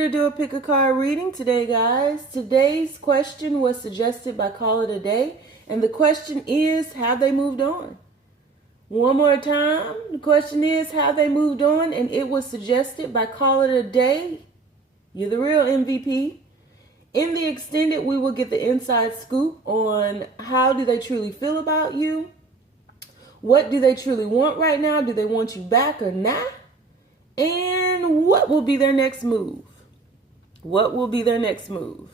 here to do a pick a card reading today, guys. Today's question was suggested by Call It a Day, and the question is, have they moved on? One more time, the question is, have they moved on? And it was suggested by Call It a Day. You're the real MVP. In the extended, we will get the inside scoop on how do they truly feel about you? What do they truly want right now? Do they want you back or not? And what will be their next move? What will be their next move?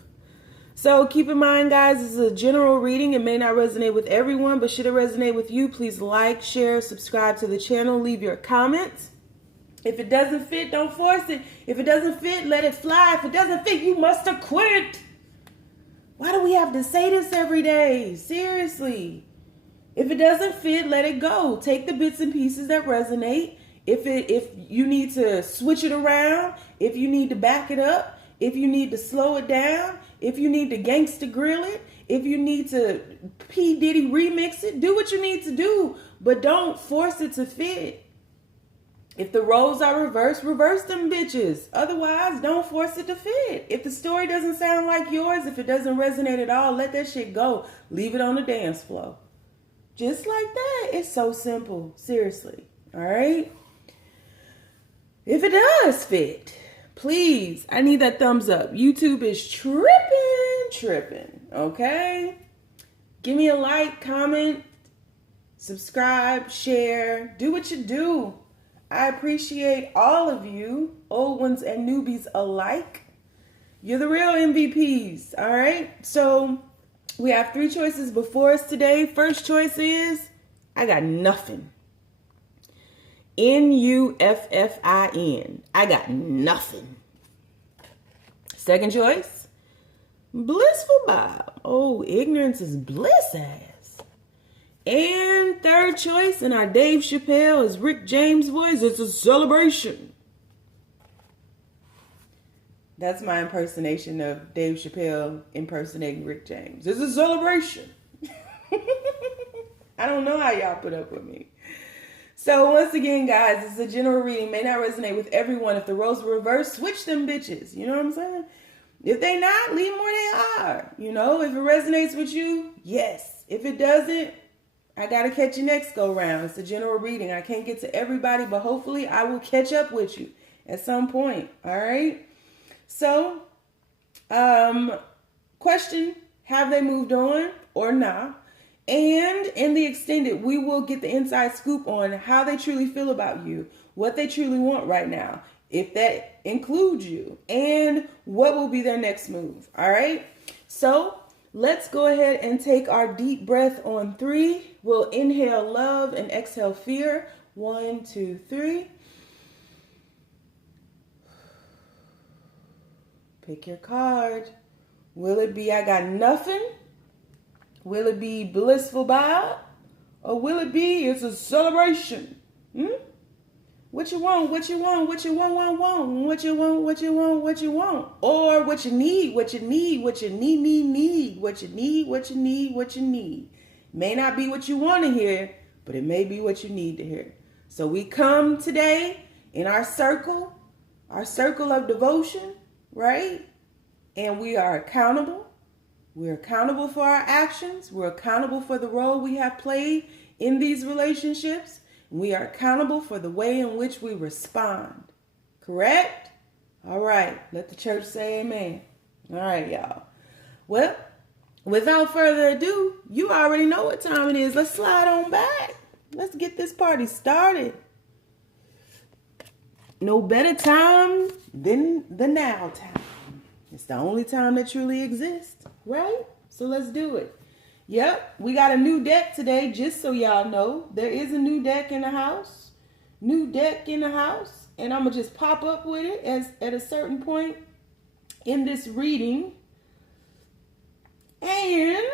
So keep in mind, guys, this is a general reading. It may not resonate with everyone, but should it resonate with you, please like, share, subscribe to the channel, leave your comments. If it doesn't fit, don't force it. If it doesn't fit, let it fly. If it doesn't fit, you must have quit. Why do we have to say this every day? Seriously. If it doesn't fit, let it go. Take the bits and pieces that resonate. If you need to switch it around, if you need to back it up, if you need to slow it down, if you need to gangsta grill it, if you need to P. Diddy remix it, do what you need to do, but don't force it to fit. If the roles are reversed, reverse them bitches. Otherwise, don't force it to fit. If the story doesn't sound like yours, if it doesn't resonate at all, let that shit go. Leave it on the dance floor. Just like that. It's so simple. Seriously. All right? If it does fit, please, I need that thumbs up. YouTube is tripping, okay? Give me a like, comment, subscribe, share. Do what you do. I appreciate all of you, old ones and newbies alike. You're the real MVPs, all right? So we have 3 choices before us today. First choice is, I got nothing. Nuffin. I got nothing. Second choice, Blissful Bob. Oh, ignorance is bliss ass. And third choice in our Dave Chappelle is Rick James voice. It's a celebration. That's my impersonation of Dave Chappelle impersonating Rick James. It's a celebration. I don't know how y'all put up with me. So once again, guys, it's a general reading. May not resonate with everyone. If the roles were reversed, switch them bitches. You know what I'm saying? If they not, leave them where they are. You know, if it resonates with you, yes. If it doesn't, I got to catch you next go round. It's a general reading. I can't get to everybody, but hopefully I will catch up with you at some point. All right. So, question, have they moved on or not? And in the extended, we will get the inside scoop on how they truly feel about you, what they truly want right now, if that includes you, and what will be their next move. All right. So let's go ahead and take our deep breath on 3. We'll inhale love and exhale fear. 1, 2, 3. Pick your card. Will it be I got nothing? Will it be Blissful Bob? Or will it be it's a celebration? What you want, what you want, what you want, what you want, what you want, what you want. Or what you need, what you need, what you need, what you need, what you need, what you need. May not be what you want to hear, but it may be what you need to hear. So we come today in our circle of devotion, right? And we are accountable. We're accountable for our actions. We're accountable for the role we have played in these relationships. We are accountable for the way in which we respond. Correct? All right. Let the church say amen. All right, y'all. Well, without further ado, you already know what time it is. Let's slide on back. Let's get this party started. No better time than the now time. It's the only time that truly exists, right? So let's do it. Yep, we got a new deck today, just so y'all know. There is a new deck in the house. New deck in the house. And I'm going to just pop up with it at a certain point in this reading. And,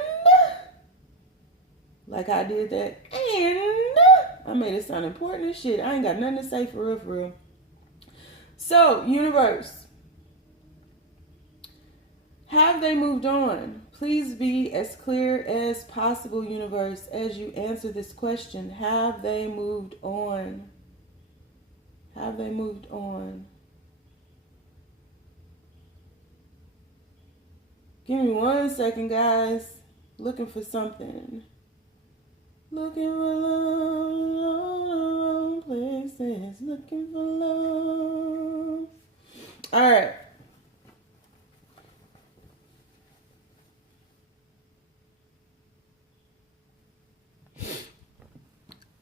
like I did that, and I made it sound important as shit. I ain't got nothing to say for real, for real. So, universe. Have they moved on? Please be as clear as possible, universe, as you answer this question. Have they moved on? Have they moved on? Give me 1 second, guys. Looking for something. Looking for love, places. Looking for love. All right.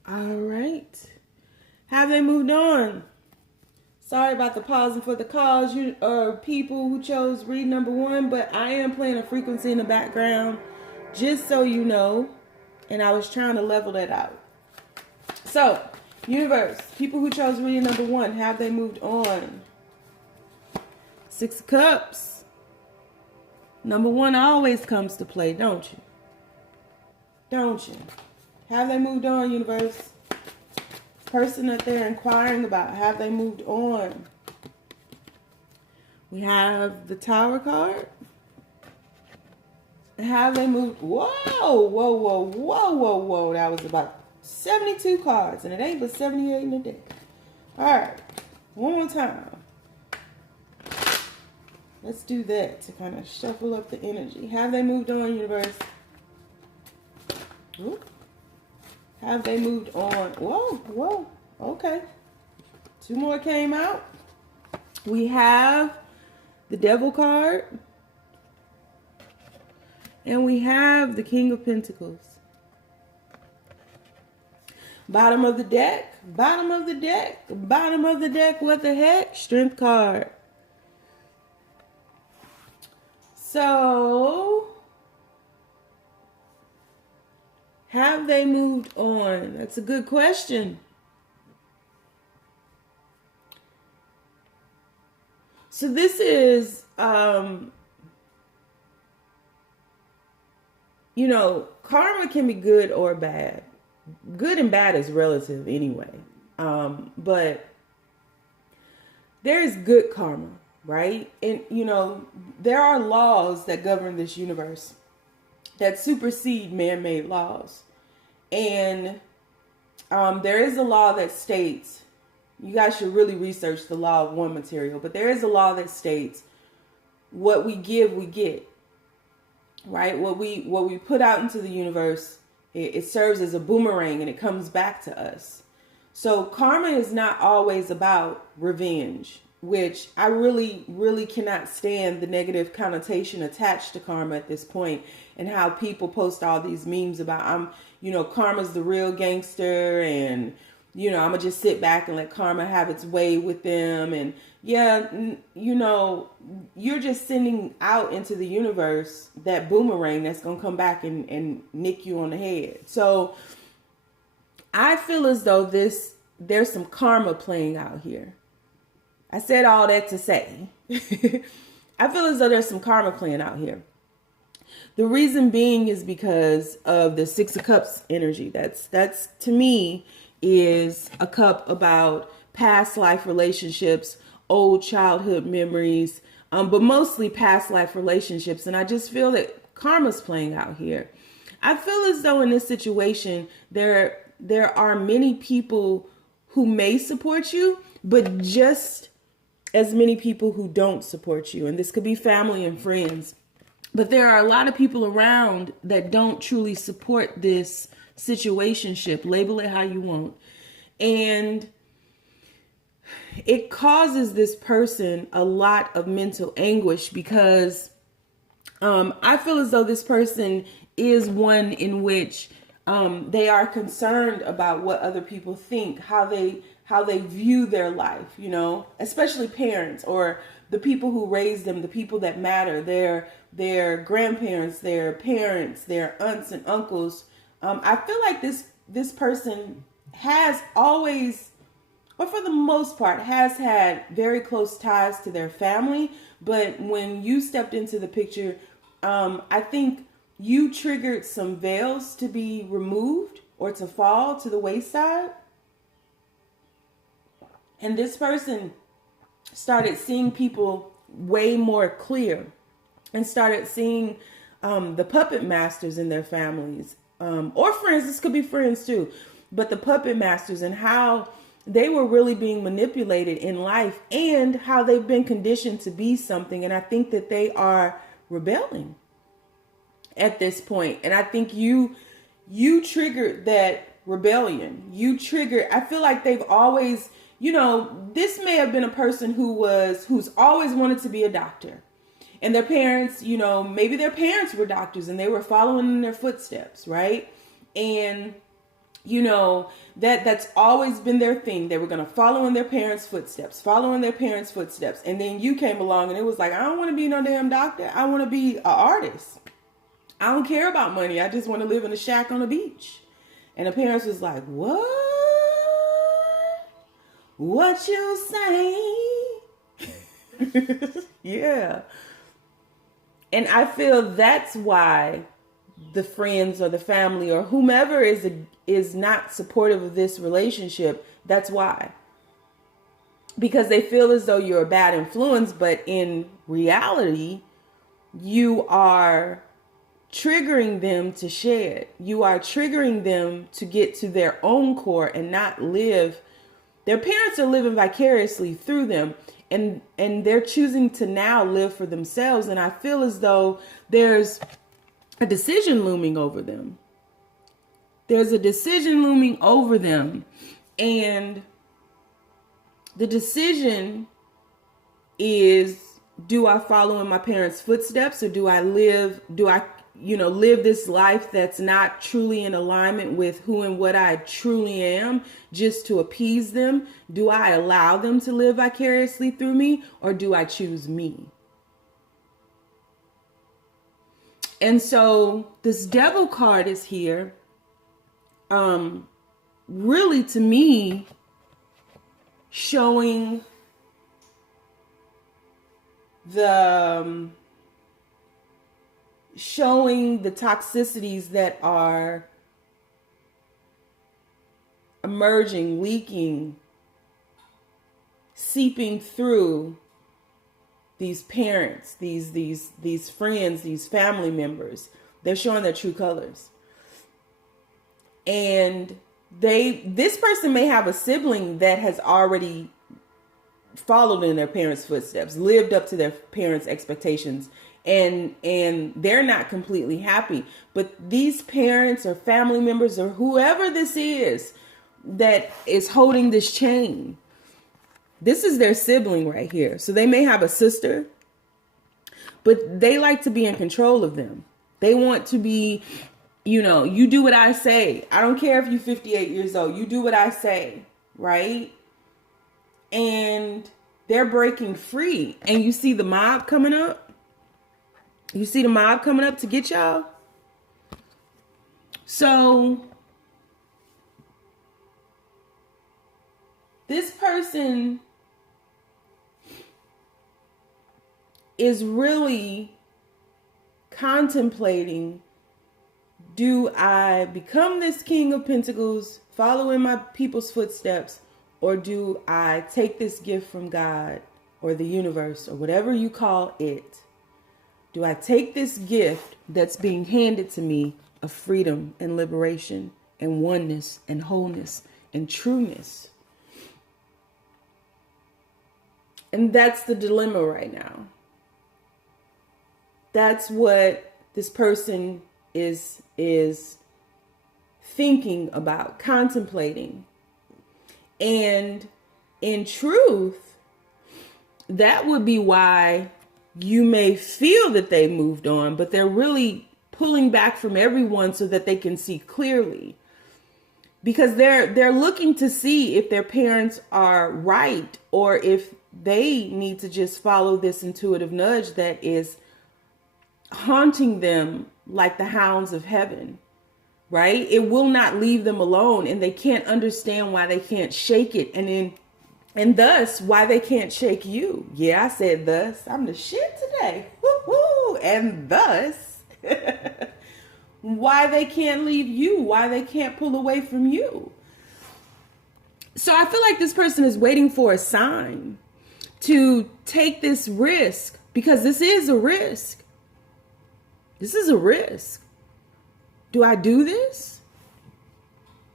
All right. Have they moved on? Sorry about the pausing for the calls. You are people who chose read number 1, but I am playing a frequency in the background, just so you know. And I was trying to level that out. So, universe, people who chose reading number 1, have they moved on? 6 of Cups. Number 1 always comes to play, don't you? Don't you? Have they moved on, universe? Person that they're inquiring about, have they moved on? We have the Tower card. Have they moved? Whoa, whoa, whoa, whoa, whoa, whoa. That was about 72 cards, and it ain't but 78 in the deck. All right, one more time. Let's do that to kind of shuffle up the energy. Have they moved on, universe? Ooh. Have they moved on? Whoa, whoa, okay. 2 more came out. We have the Devil card. And we have the King of Pentacles. Bottom of the deck, bottom of the deck, bottom of the deck, what the heck? Strength card. So, have they moved on? That's a good question. So this is, you know, karma can be good or bad. Good and bad is relative anyway. But there's good karma, right? And, you know, there are laws that govern this universe that supersede man-made laws. And there is a law that states, you guys should really research the law of one material, but there is a law that states what we give, we get. Right? What we put out into the universe, it serves as a boomerang and it comes back to us. So karma is not always about revenge, which I really, really cannot stand the negative connotation attached to karma at this point, and how people post all these memes about, karma's the real gangster, and, I'm going to just sit back and let karma have its way with them. And yeah, you're just sending out into the universe that boomerang that's going to come back and nick you on the head. So I feel as though there's some karma playing out here. I said all that to say, I feel as though there's some karma playing out here. The reason being is because of the 6 of Cups energy. That's to me is a cup about past life relationships, old childhood memories, but mostly past life relationships. And I just feel that karma's playing out here. I feel as though in this situation, there are many people who may support you, but just as many people who don't support you. And this could be family and friends. But there are a lot of people around that don't truly support this situationship. Label it how you want. And it causes this person a lot of mental anguish because I feel as though this person is one in which they are concerned about what other people think, how they view their life, especially parents or the people who raised them, the people that matter, their grandparents, their parents, their aunts and uncles. I feel like this person has always, or for the most part, has had very close ties to their family. But when you stepped into the picture, I think you triggered some veils to be removed or to fall to the wayside. And this person started seeing people way more clear and started seeing the puppet masters in their families or friends. This could be friends too, but the puppet masters and how they were really being manipulated in life and how they've been conditioned to be something. And I think that they are rebelling at this point. And I think you triggered that rebellion. I feel like they've always, this may have been a person who's always wanted to be a doctor. And their parents, maybe their parents were doctors and they were following in their footsteps, right? And that's always been their thing. They were going to follow in their parents' footsteps. And then you came along and it was like, I don't want to be no damn doctor. I want to be an artist. I don't care about money. I just want to live in a shack on the beach. And the parents was like, what? What you say? Yeah. And I feel that's why the friends or the family or whomever is not supportive of this relationship. That's why. Because they feel as though you're a bad influence, but in reality, you are triggering them to shed. You are triggering them to get to their own core and not live. Their parents are living vicariously through them. And they're choosing to now live for themselves. And I feel as though there's a decision looming over them. There's a decision looming over them. And the decision is, do I follow in my parents' footsteps, or do I live this life that's not truly in alignment with who and what I truly am, just to appease them? Do I allow them to live vicariously through me, or do I choose me? And so this devil card is here, really to me showing the toxicities that are emerging, leaking, seeping through these parents, these friends, these family members. They're showing their true colors. And this person may have a sibling that has already followed in their parents' footsteps, lived up to their parents' expectations, and they're not completely happy. But these parents or family members or whoever this is that is holding this chain, this is their sibling right here. So they may have a sister, but they like to be in control of them. They want to be, you do what I say. I don't care if you're 58 years old. You do what I say, right? And they're breaking free. And you see the mob coming up? You see the mob coming up to get y'all? So this person is really contemplating, do I become this King of Pentacles, follow in my people's footsteps, or do I take this gift from God or the universe or whatever you call it? Do I take this gift that's being handed to me of freedom and liberation and oneness and wholeness and trueness? And that's the dilemma right now. That's what this person is thinking about, contemplating. And in truth, that would be why you may feel that they moved on, but they're really pulling back from everyone so that they can see clearly. Because they're looking to see if their parents are right, or if they need to just follow this intuitive nudge that is haunting them like the hounds of heaven, right? It will not leave them alone, and they can't understand why they can't shake it, and thus why they can't shake you. Yeah, I said thus. I'm the shit today. Woo-hoo. And thus why they can't leave you, why they can't pull away from you. So I feel like this person is waiting for a sign to take this risk, because this is a risk. This is a risk. Do I do this?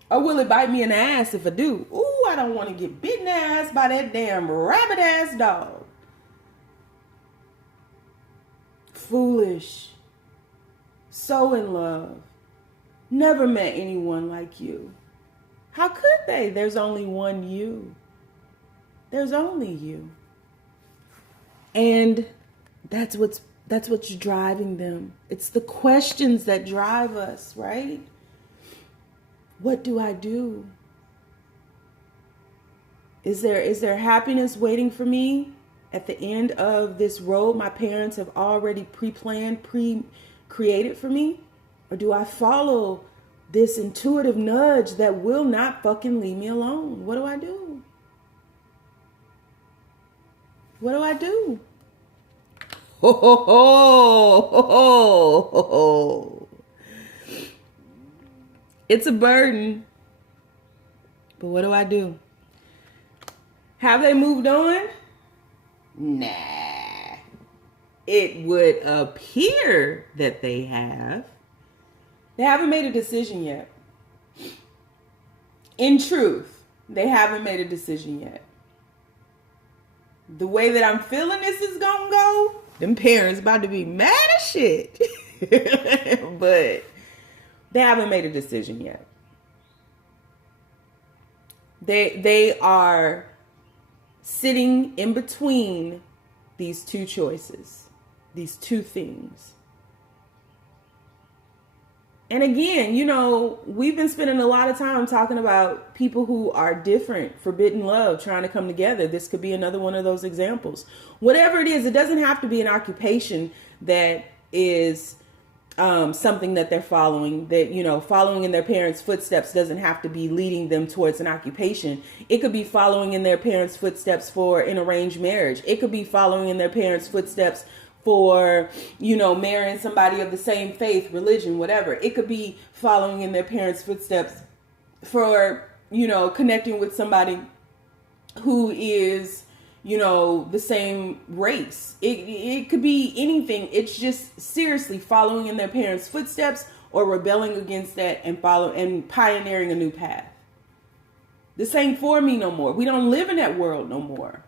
Or will it bite me in the ass if I do? Ooh, I don't want to get bitten ass by that damn rabbit ass dog. foolish, so in love, never met anyone like you. How could they? There's only one you. There's only you. And that's what's driving them. It's the questions that drive us, right? What do I do? Is there happiness waiting for me at the end of this road my parents have already pre-planned, pre-created for me? Or do I follow this intuitive nudge that will not fucking leave me alone? What do I do? What do I do? Ho, ho, ho, ho, ho, ho. It's a burden. But what do I do? Have they moved on? Nah. It would appear that they have. They haven't made a decision yet. In truth, they haven't made a decision yet. The way that I'm feeling this is gonna go, them parents about to be mad as shit. But they haven't made a decision yet. They are sitting in between these two choices, these two things. And again, you know, we've been spending a lot of time talking about people who are different, forbidden love, trying to come together. This could be another one of those examples. Whatever it is, it doesn't have to be an occupation that is something that they're following, that, you know, following in their parents' footsteps doesn't have to be leading them towards an occupation. It could be following in their parents' footsteps for an arranged marriage. It could be following in their parents' footsteps for, you know, marrying somebody of the same faith, religion, whatever. It could be following in their parents' footsteps for, you know, connecting with somebody who is, you know, the same race. It could be anything. It's just seriously following in their parents' footsteps or rebelling against that and pioneering a new path. This ain't for me no more. We don't live in that world no more.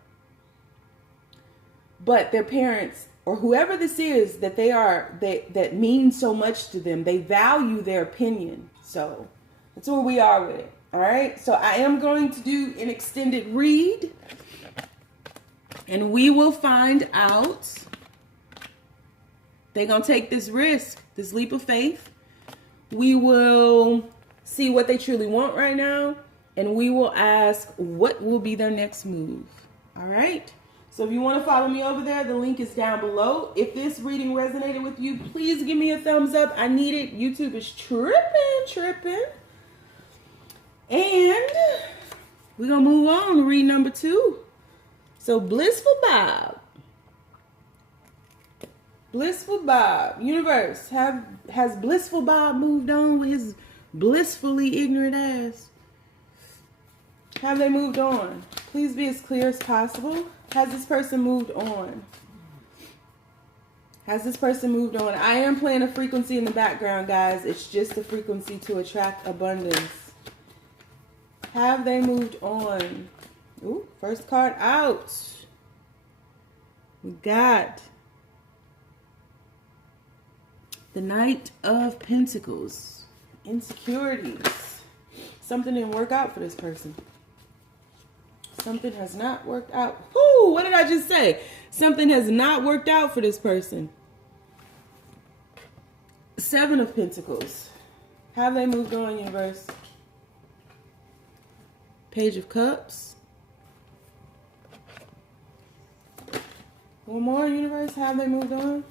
But their parents, or whoever this is that that means so much to them, they value their opinion. So that's where we are with it. All right. So I am going to do an extended read, and we will find out. They're going to take this risk, this leap of faith. We will see what they truly want right now, and we will ask what will be their next move. All right. So if you want to follow me over there, the link is down below. If this reading resonated with you, please give me a thumbs up. I need it. YouTube is tripping. And we're going to move on to read number 2. So Blissful Bob. Blissful Bob. Universe, has Blissful Bob moved on with his blissfully ignorant ass? Have they moved on? Please be as clear as possible. Has this person moved on? Has this person moved on? I am playing a frequency in the background, guys. It's just a frequency to attract abundance. Have they moved on? Ooh, first card out. We got the Knight of Pentacles. Insecurities. Something didn't work out for this person. Something has not worked out. Whoo, what did I just say? Something has not worked out for this person. 7 of Pentacles. Have they moved on, universe? Page of Cups. One more, universe. Have they moved on?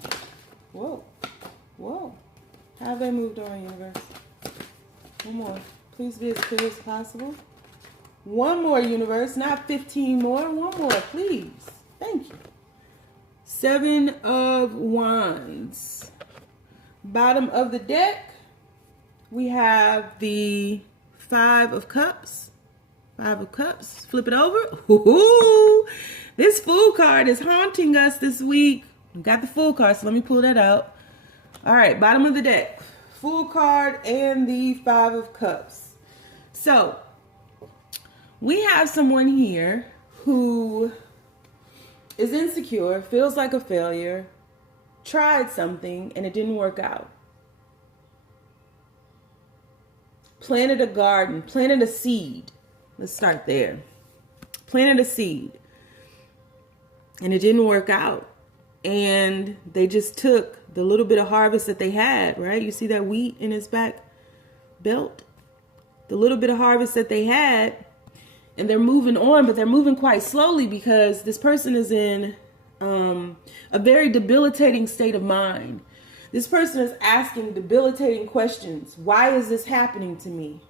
Whoa. Have they moved on, universe? One more. Please be as clear as possible. One more, universe, not 15 more. One more, please. Thank you. 7 of Wands. Bottom of the deck, we have the 5 of Cups. 5 of Cups. Flip it over. Ooh, this Fool card is haunting us this week. We got the Fool card, so let me pull that out. All right, bottom of the deck. Fool card and the 5 of Cups. So we have someone here who is insecure, feels like a failure, tried something and it didn't work out. Planted a garden, planted a seed. Let's start there. Planted a seed and it didn't work out. And they just took the little bit of harvest that they had, right? You see that wheat in his back belt? The little bit of harvest that they had, and they're moving on, but they're moving quite slowly because this person is in a very debilitating state of mind. This person is asking debilitating questions. Why is this happening to me?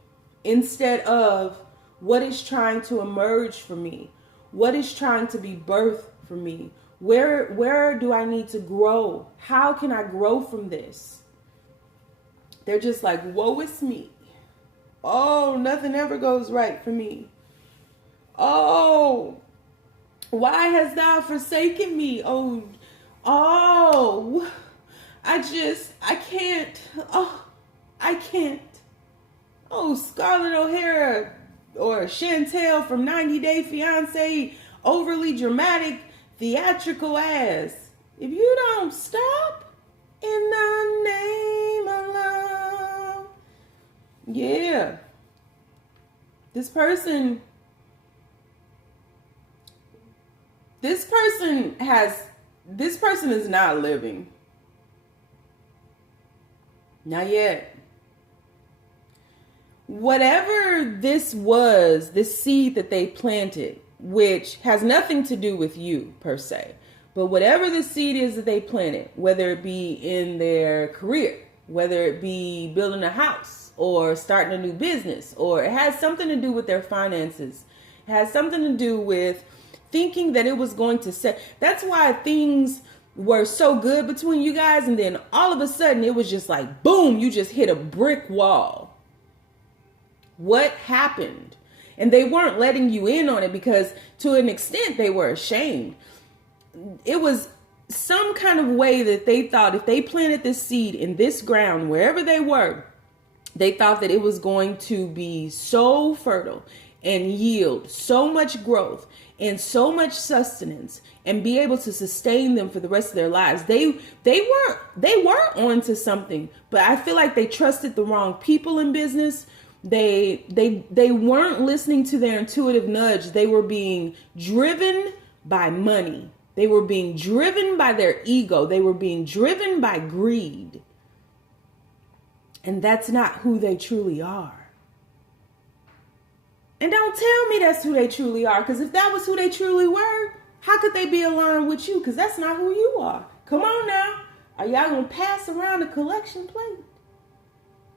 Instead of what is trying to emerge for me? What is trying to be birthed for me? Where do I need to grow? How can I grow from this? They're just like, woe is me. Oh, nothing ever goes right for me. Oh, why hast thou forsaken me? Oh, I can't. Oh, I can't. Oh, Scarlett O'Hara or Chantel from 90 Day Fiancé, overly dramatic, theatrical ass. If you don't stop in the name of love. Yeah. This person is not living. Not yet. Whatever this was, this seed that they planted, which has nothing to do with you per se, but whatever the seed is that they planted, whether it be in their career, whether it be building a house or starting a new business, or it has something to do with their finances, it has something to do with thinking that it was going to set. That's why things were so good between you guys, and then all of a sudden it was just like, boom, you just hit a brick wall. What happened? And they weren't letting you in on it because to an extent they were ashamed. It was some kind of way that they thought if they planted this seed in this ground, wherever they were, they thought that it was going to be so fertile and yield so much growth and so much sustenance and be able to sustain them for the rest of their lives. They were onto something, but I feel like they trusted the wrong people in business. They weren't listening to their intuitive nudge. They were being driven by money. They were being driven by their ego. They were being driven by greed. And that's not who they truly are. And don't tell me that's who they truly are, because if that was who they truly were, how could they be aligned with you? Because that's not who you are. Come on now. Are y'all going to pass around a collection plate?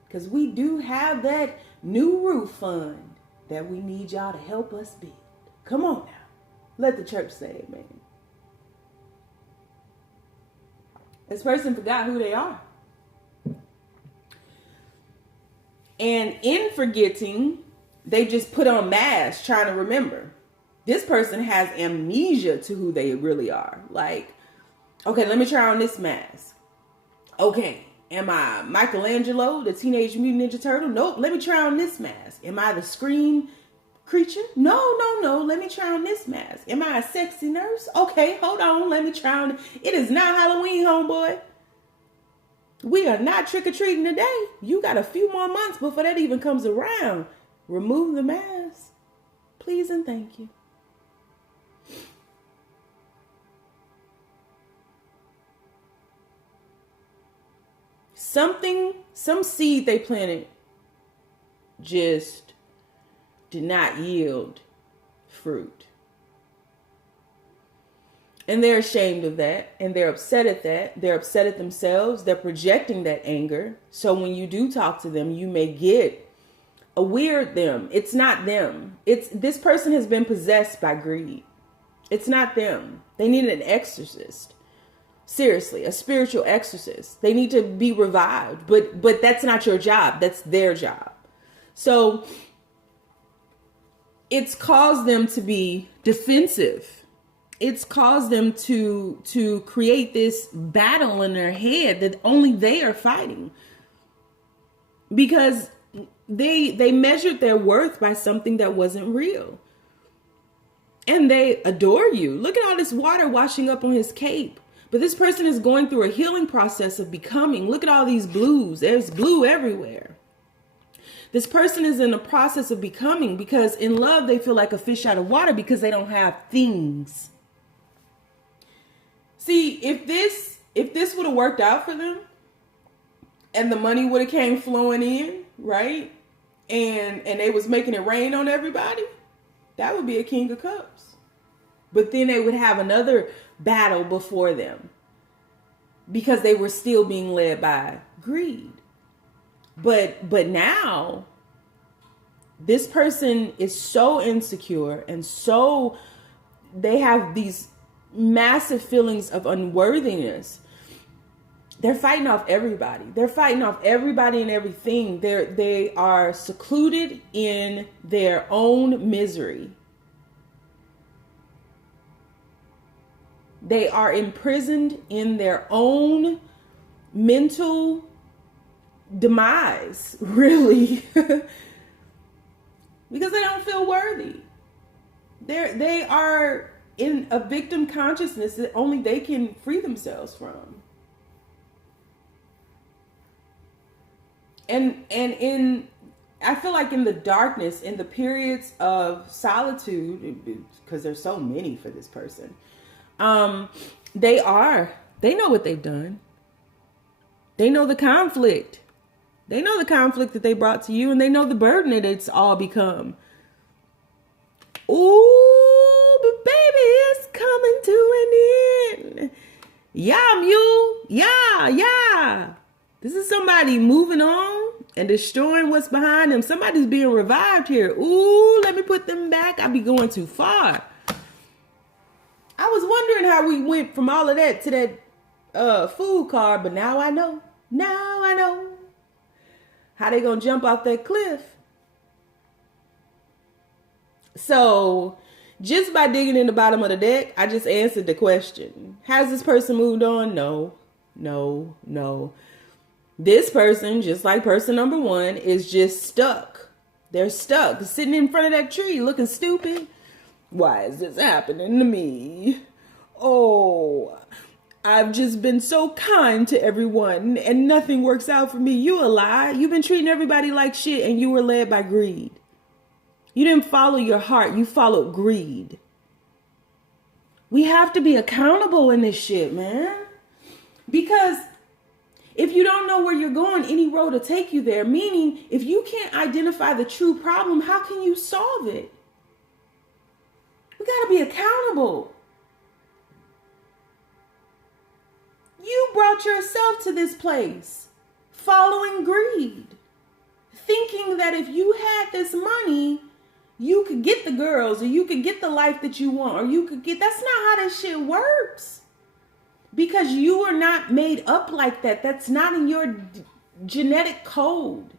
Because we do have that new roof fund that we need y'all to help us build. Come on now. Let the church say amen. This person forgot who they are. And in forgetting, they just put on masks trying to remember. This person has amnesia to who they really are. Like, okay, let me try on this mask. Okay, am I Michelangelo, the Teenage Mutant Ninja Turtle? Nope, let me try on this mask. Am I the Scream creature? No, let me try on this mask. Am I a sexy nurse? Okay, hold on, let me try on. It is not Halloween, homeboy. We are not trick-or-treating today. You got a few more months before that even comes around. Remove the mask, please and thank you. Some seed they planted just did not yield fruit. And they're ashamed of that, and they're upset at that. They're upset at themselves. They're projecting that anger. So when you do talk to them, you may get a weird them. It's not them. This person has been possessed by greed. It's not them. They need an exorcist. Seriously, a spiritual exorcist. They need to be revived, but that's not your job. That's their job. So it's caused them to be defensive. It's caused them to create this battle in their head that only they are fighting, because they measured their worth by something that wasn't real. And they adore you. Look at all this water washing up on his cape. But this person is going through a healing process of becoming. Look at all these blues. There's blue everywhere. This person is in a process of becoming, because in love, they feel like a fish out of water because they don't have things. See, if this would have worked out for them and the money would have came flowing in, right? And they was making it rain on everybody, that would be a King of Cups. But then they would have another battle before them because they were still being led by greed. But now this person is so insecure and so they have these massive feelings of unworthiness. They're fighting off everybody. They're fighting off everybody and everything. They are secluded in their own misery. They are imprisoned in their own mental demise, really, because they don't feel worthy. They are in a victim consciousness that only they can free themselves from. And I feel like in the darkness, in the periods of solitude, because there's so many for this person, they know what they've done. They know the conflict. They know the conflict that they brought to you, and they know the burden that it's all become. Ooh, but baby, it's coming to an end. Yeah, mule. Yeah. This is somebody moving on and destroying what's behind them. Somebody's being revived here. Ooh, let me put them back. I be going too far. I was wondering how we went from all of that to that food card, but now I know. Now I know how they gonna jump off that cliff. So just by digging in the bottom of the deck, I just answered the question. Has this person moved on? No. This person, just like person number one, is just stuck. They're stuck, sitting in front of that tree looking stupid. Why is this happening to me? Oh, I've just been so kind to everyone and nothing works out for me. You a lie. You've been treating everybody like shit and you were led by greed. You didn't follow your heart. You followed greed. We have to be accountable in this shit, man. Because if you don't know where you're going, any road will take you there. Meaning, if you can't identify the true problem, how can you solve it? We got to be accountable. You brought yourself to this place, following greed, thinking that if you had this money, you could get the girls, or you could get the life that you want, or you could get, that's not how this shit works. Because you are not made up like that. That's not in your genetic code.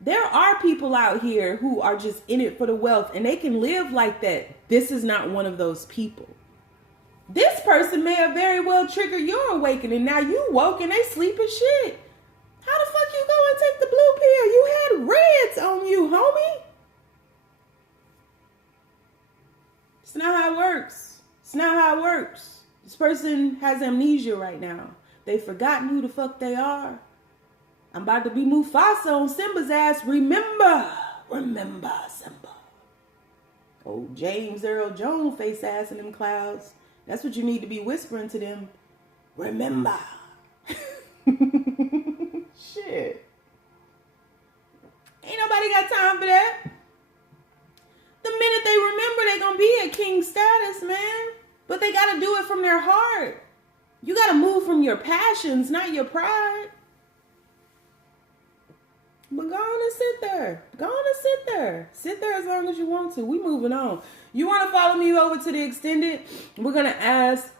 There are people out here who are just in it for the wealth and they can live like that. This is not one of those people. This person may have very well triggered your awakening. Now you woke and they sleep as shit. How the fuck you go and take the blue pill? You had reds on you, homie. It's not how it works. It's not how it works. This person has amnesia right now. They've forgotten who the fuck they are. I'm about to be Mufasa on Simba's ass. Remember Simba. Oh, James Earl Jones face ass in them clouds. That's what you need to be whispering to them. Remember. Shit. Ain't nobody got time for that. The minute they remember, they're going to be at king status, man. But they got to do it from their heart. You got to move from your passions, not your pride. But go on and sit there. Go on and sit there. Sit there as long as you want to. We moving on. You want to follow me over to the extended? We're going to ask,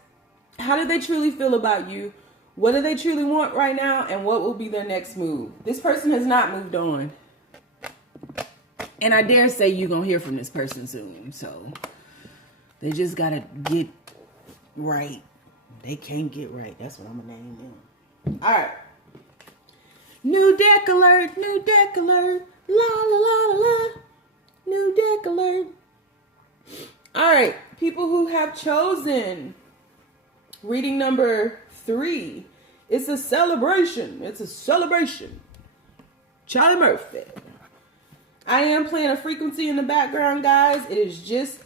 how do they truly feel about you? What do they truly want right now? And what will be their next move? This person has not moved on. And I dare say you're going to hear from this person soon. So they just got to get right. They can't get right. That's what I'm going to name them. All right. New deck alert. New deck alert. La la la la la. New deck alert. All right. People who have chosen Reading number 3. It's a celebration. It's a celebration. Charlie Murphy. I am playing a frequency in the background, guys. It is just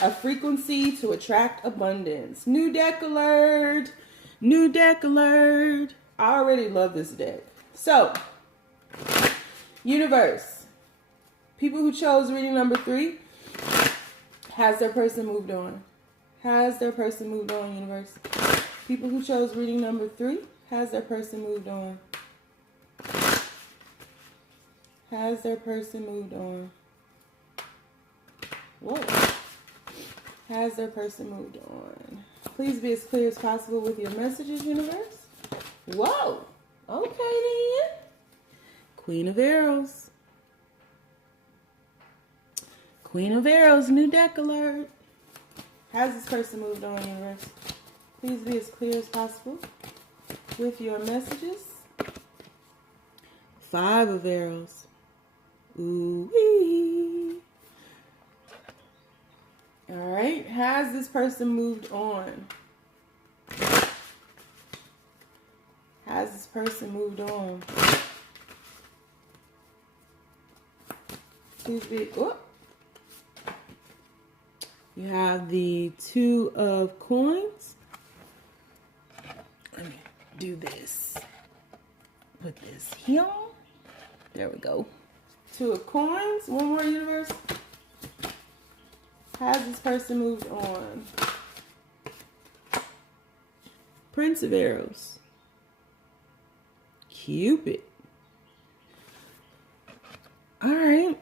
a frequency to attract abundance. New deck alert. New deck alert. I already love this deck. So, universe. People who chose reading number 3. Has their person moved on? Has their person moved on, universe? People who chose reading number 3. Has their person moved on? Has their person moved on? Whoa. Has their person moved on? Please be as clear as possible with your messages, universe. Whoa. Okay, then. Queen of Arrows. Queen of Arrows, new deck alert. Has this person moved on, universe? Please be as clear as possible with your messages. 5 of Arrows. Ooh-wee. All right. Has this person moved on? Has this person moved on? Please be... Oh. You have the 2 of Coins. Let me do this. Put this here. There we go. 2 of Coins. One more, universe. Has this person moved on? Prince of Arrows. Cupid. All right.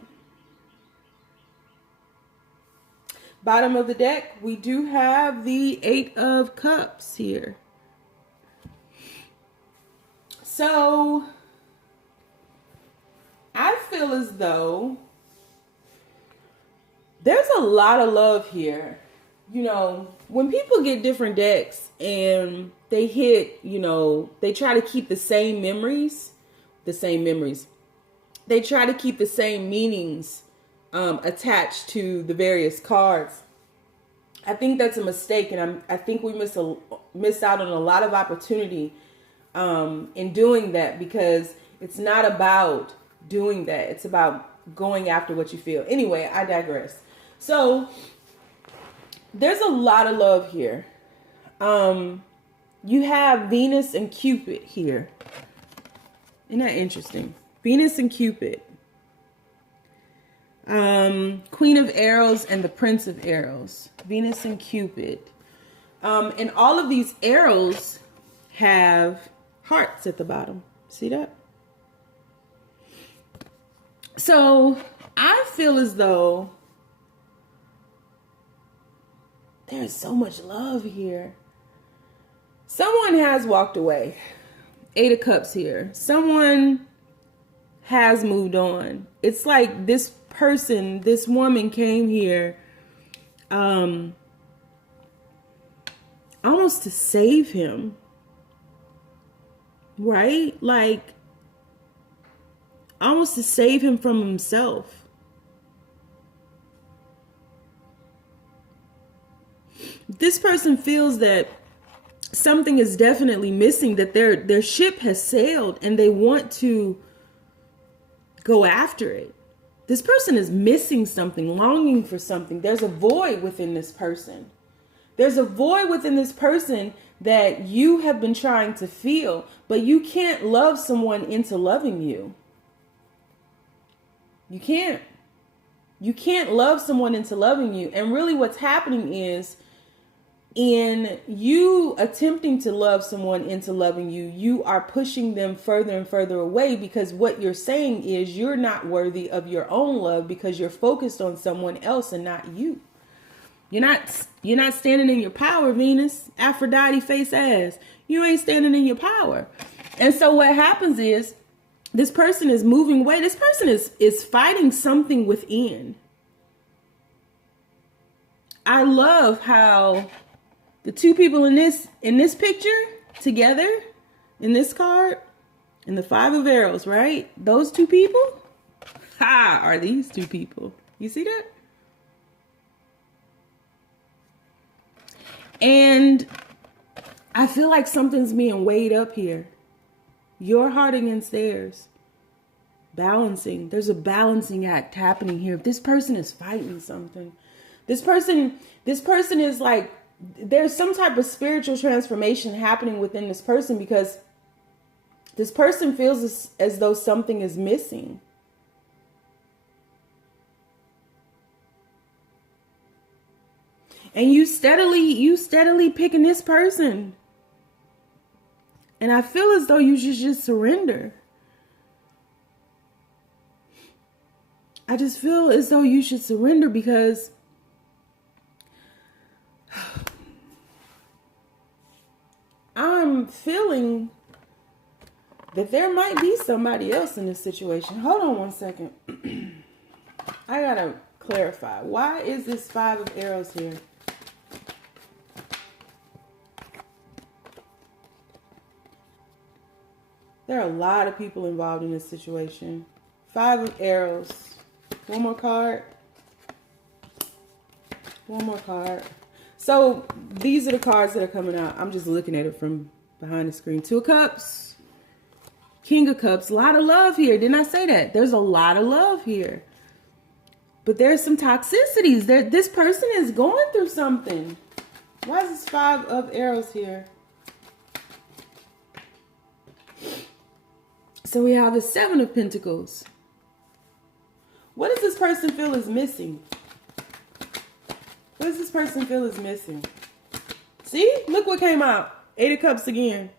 Bottom of the deck, we do have the 8 of Cups here. So, I feel as though there's a lot of love here. You know, when people get different decks and they hit, you know, they try to keep the same memories. They try to keep the same meanings attached to the various cards. I think that's a mistake, and I think we miss out on a lot of opportunity in doing that, because it's not about doing that. It's about going after what you feel. Anyway, I digress. So there's a lot of love here. You have Venus and Cupid here. Isn't that interesting? Venus and Cupid. Queen of Arrows and the Prince of Arrows. Venus and Cupid. And all of these arrows have hearts at the bottom. See that? So I feel as though there's so much love here. Someone has walked away. 8 of Cups here. Someone has moved on. It's like this person, this woman came here almost to save him. Right? Like almost to save him from himself. This person feels that something is definitely missing, that their ship has sailed and they want to go after it. This person is missing something, longing for something. There's a void within this person. There's a void within this person that you have been trying to feel, but you can't love someone into loving you. You can't. You can't love someone into loving you. And really what's happening is, in you attempting to love someone into loving you, you are pushing them further and further away, because what you're saying is you're not worthy of your own love because you're focused on someone else and not you. You're not standing in your power, Venus. Aphrodite face ass. You ain't standing in your power. And so what happens is this person is moving away. This person is fighting something within. I love how the 2 people in this picture together, in this card, and the 5 of Arrows, right? Those 2 people, are these 2 people. You see that? And I feel like something's being weighed up here. Your heart against theirs. Balancing. There's a balancing act happening here. This person is fighting something. This person is like, there's some type of spiritual transformation happening within this person, because this person feels as though something is missing. And you steadily picking this person. And I feel as though you should just surrender. I just feel as though you should surrender, because I'm feeling that there might be somebody else in this situation. Hold on one second. I gotta clarify. Why is this 5 of arrows here? There are a lot of people involved in this situation. 5 of arrows. One more card. One more card. So these are the cards that are coming out. I'm just looking at it from behind the screen. 2 of cups. King of cups. A lot of love here. Didn't I say that? There's a lot of love here. But there's some toxicities. This person is going through something. Why is this 5 of arrows here? So we have the 7 of pentacles. What does this person feel is missing? What does this person feel is missing? See? Look what came out. 8 of cups again.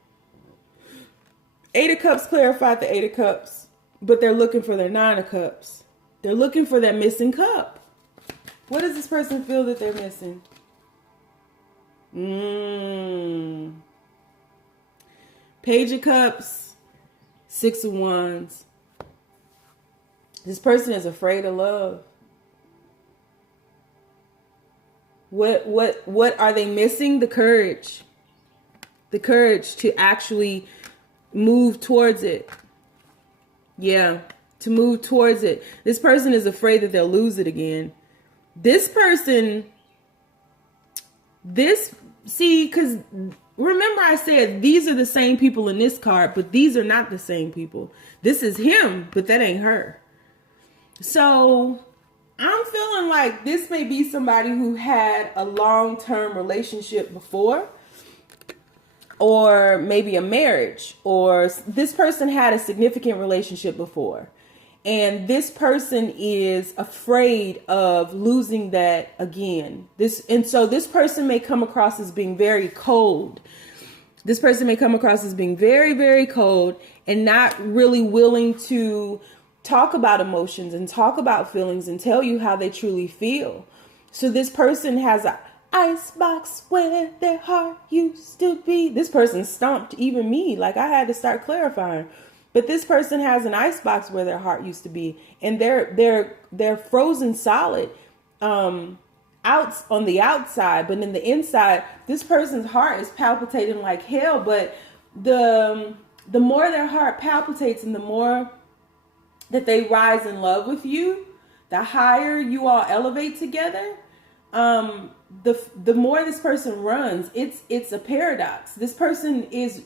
8 of cups clarified the 8 of cups. But they're looking for their 9 of cups. They're looking for that missing cup. What does this person feel that they're missing? Page of cups. 6 of wands. This person is afraid of love. What are they missing? The courage. The courage to actually move towards it. Yeah, to move towards it. This person is afraid that they'll lose it again. This person, because remember I said these are the same people in this card, but these are not the same people. This is him, but that ain't her. So I'm feeling like this may be somebody who had a long-term relationship before, or maybe a marriage, or this person had a significant relationship before. And this person is afraid of losing that again. So this person may come across as being very cold. This person may come across as being very, very cold and not really willing to talk about emotions and talk about feelings and tell you how they truly feel. So this person has an icebox where their heart used to be. This person stumped even me. Like, I had to start clarifying. But this person has an icebox where their heart used to be, and they're frozen solid out on the outside, but in the inside, this person's heart is palpitating like hell. But the more their heart palpitates and the more that they rise in love with you, the higher you all elevate together, the more this person runs. It's a paradox. This person is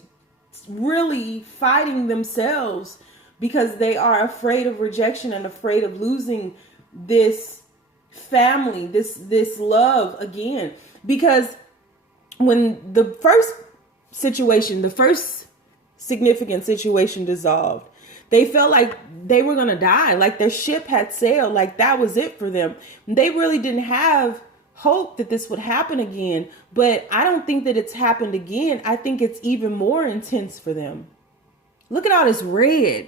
really fighting themselves because they are afraid of rejection and afraid of losing this family, this love again. Because when the first significant situation dissolved, they felt like they were going to die, like their ship had sailed, like that was it for them. They really didn't have hope that this would happen again. But I don't think that it's happened again. I think it's even more intense for them. Look at all this red.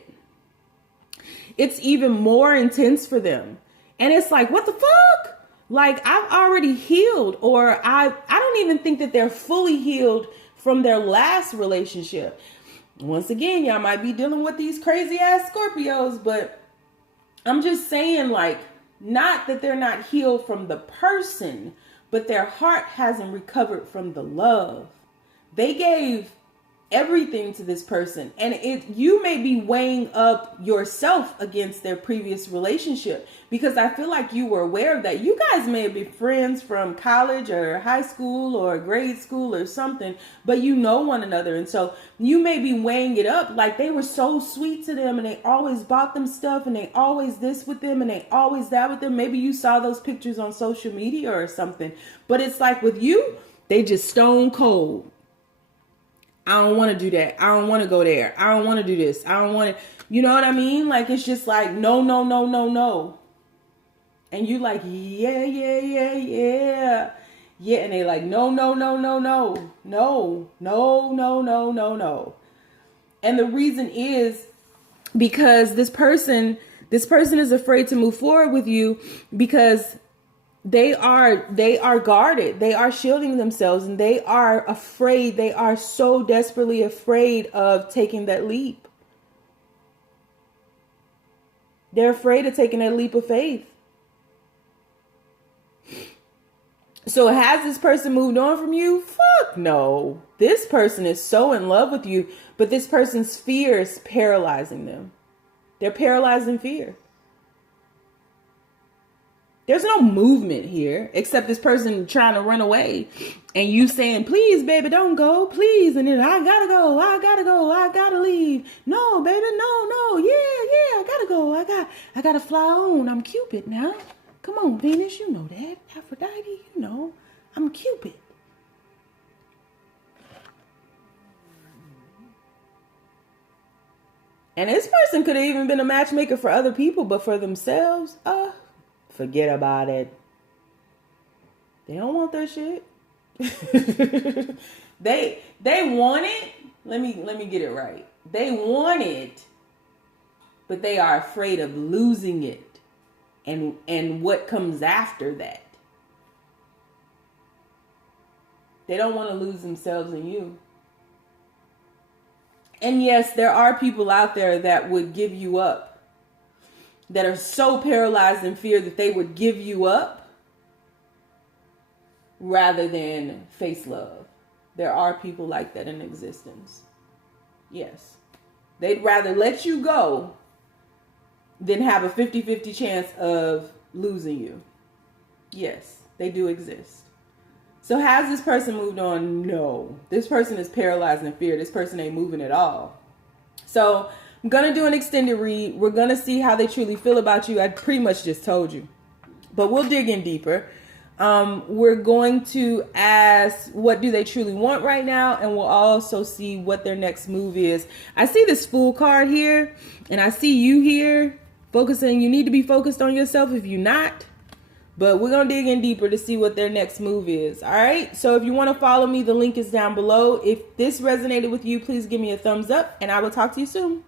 It's even more intense for them. And it's like, what the fuck? Like, I've already healed, or I don't even think that they're fully healed from their last relationship. Once again, y'all might be dealing with these crazy ass Scorpios, but I'm just saying, like, not that they're not healed from the person, but their heart hasn't recovered from the love. They gave everything to this person, and you may be weighing up yourself against their previous relationship, because I feel like you were aware of that. You guys may have been friends from college or high school or grade school or something, but you know one another, and so you may be weighing it up like they were so sweet to them and they always bought them stuff and they always this with them and they always that with them. Maybe you saw those pictures on social media or something, but it's like with you, they just stone cold. I don't want to do that. I don't want to go there. I don't want to do this. I don't want to, you know what I mean? Like, it's just like, no, no, no, no, no. And you like, yeah, yeah, yeah, yeah. Yeah. And they like, no, no, no, no, no, no, no, no, no, no, no. And the reason is because this person is afraid to move forward with you because they are guarded. They are shielding themselves and they are afraid. They are so desperately afraid of taking that leap. They're afraid of taking that leap of faith. So has this person moved on from you? Fuck no. This person is so in love with you, but this person's fear is paralyzing them. They're paralyzed in fear. There's no movement here except this person trying to run away and you saying, please, baby, don't go, please. And then I gotta go, I gotta leave. No, baby, no, yeah, I gotta go. I gotta fly on. I'm Cupid now. Come on, Venus, you know that. Aphrodite, you know, I'm Cupid. And this person could have even been a matchmaker for other people, but for themselves, forget about it. They don't want that shit. They want it. Let me get it right. They want it, but they are afraid of losing it and what comes after that. They don't want to lose themselves in you. And yes, there are people out there that would give you up, that are so paralyzed in fear that they would give you up rather than face love. There are people like that in existence. Yes. They'd rather let you go than have a 50-50 chance of losing you. Yes, they do exist. So has this person moved on? No. This person is paralyzed in fear. This person ain't moving at all. So I'm going to do an extended read. We're going to see how they truly feel about you. I pretty much just told you. But we'll dig in deeper. We're going to ask, what do they truly want right now? And we'll also see what their next move is. I see this Fool card here. And I see you here focusing. You need to be focused on yourself if you're not. But we're going to dig in deeper to see what their next move is. All right. So if you want to follow me, the link is down below. If this resonated with you, please give me a thumbs up and I will talk to you soon.